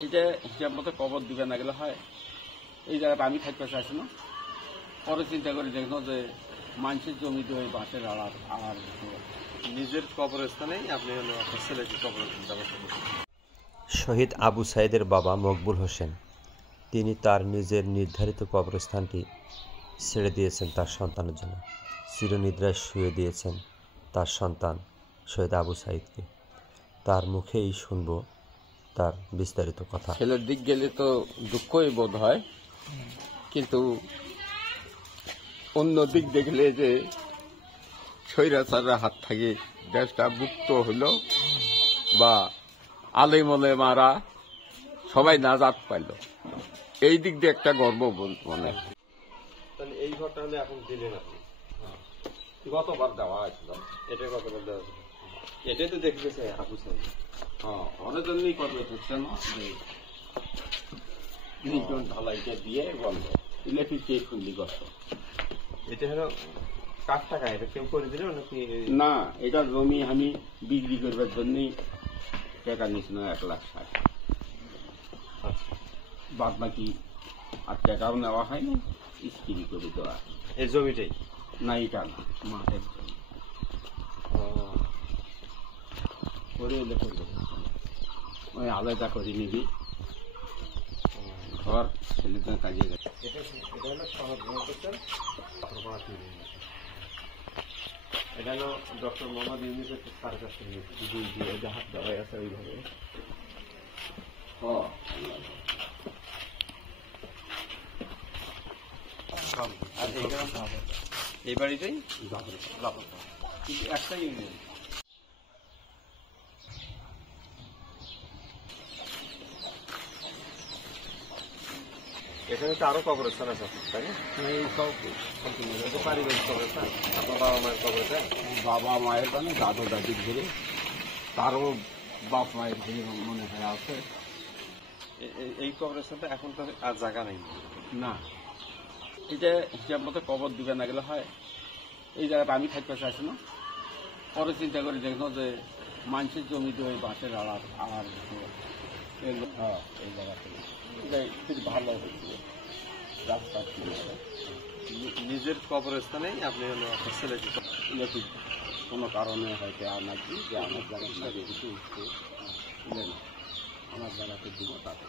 এটা হিসাব মতো কবর দিবে না গেলে হয়। এই জায়গাটা আমি থাকতে চাইছি না, পরে চিন্তা করে দেখলো যে মানুষের জমিতে ওই বাঁশের আর নিজের কবরস্থানেই আপনি হলো আপনার ছেলেকে কবরস্থান ব্যবস্থা করছেন। শহীদ আবু সাইদের বাবা মকবুল হোসেন তিনি তার নিজের নির্ধারিত কবরস্থানটি ছেড়ে দিয়েছেন তার সন্তানের জন্য। চিরনিদ্রায় শুয়ে দিয়েছেন তার সন্তান শহীদ আবু সাইদকে। তার মুখেই শুনব তার বিস্তারিত কথা। ছেলের দিক গেলে তো দুঃখই বোধ হয়, কিন্তু অন্য দিক দেখলে যে স্বৈরাচারের হাত থেকে দেশটা মুক্ত হলো বা আলেমলে মারা সবাই নাজাত পাইল, এই দিক দিয়ে একটা গর্ব মনে হয়। তাহলে এই ঘরটা হলে এখন দিলেন আপনি? গতবার দেওয়া হয়েছিল, এটা কতবার দেওয়া ছিল? এটাই তো দেখতেছে আবু সাইদ। অনেক জন্যই করবে হচ্ছে না যে ঢালাইটা দিয়ে বন্ধ ইলেকট্রিক কে খুললি করতো। এটা হলো কার টাকা? এটা কেউ করে দিল নাকি? না, এটা জমি আমি বিক্রি করবার জন্যই টাকা নিয়েছিল 1,60,000। আচ্ছা, বাদ বাকি আর টাকাও নেওয়া হয়নি, স্ত্রী করে দেওয়া। এই জমিটাই? না, এটা না, মাঠের জমি করে এলে করবে, ওই আলাদা করে নিবি ঘর ছেলেদের কাজে গেছে। এটা হলো শহর ভ্রমণ করছেন, এটা হলো ডক্টর মোহাম্মদ ইউনুসের তার কাছ থেকে হাত দেওয়া আছে ওইভাবে। আর এই বাড়িটাই কিন্তু একটা ইউনিয়ন। এখানে তো আরো কবরস্থান আছে তাই না? এই সব পারিবারিক কবরস্থান, আপনার বাবা মায়ের কবরস্থান? বাবা মায়ের মানে দাদু দাদির ঘিরে, তারও বাপ মায়ের ঘিরে মনে হয় আছে। এই কবরস্থানটা এখন তো আর জায়গা নেই না, এটা হিসাব মতো কবর দিবে না গেলে হয়। এই জায়গাটা আমি থাকতে চাইছি না, পরে চিন্তা করে দেখলো যে মানুষের জমিতে ওই বাঁশের এই জায়গাতে খুব ভালো হয়েছিল রাস্তা। নিজের কবরস্থানেই আপনি হলো আপনার ছেলেকে ইলেকট্রিক কোনো কারণে হয়তো আর নাকি যে আমার জায়গায় লাগে কিছু উঠছে, আমার জায়গাতে দিব তাতে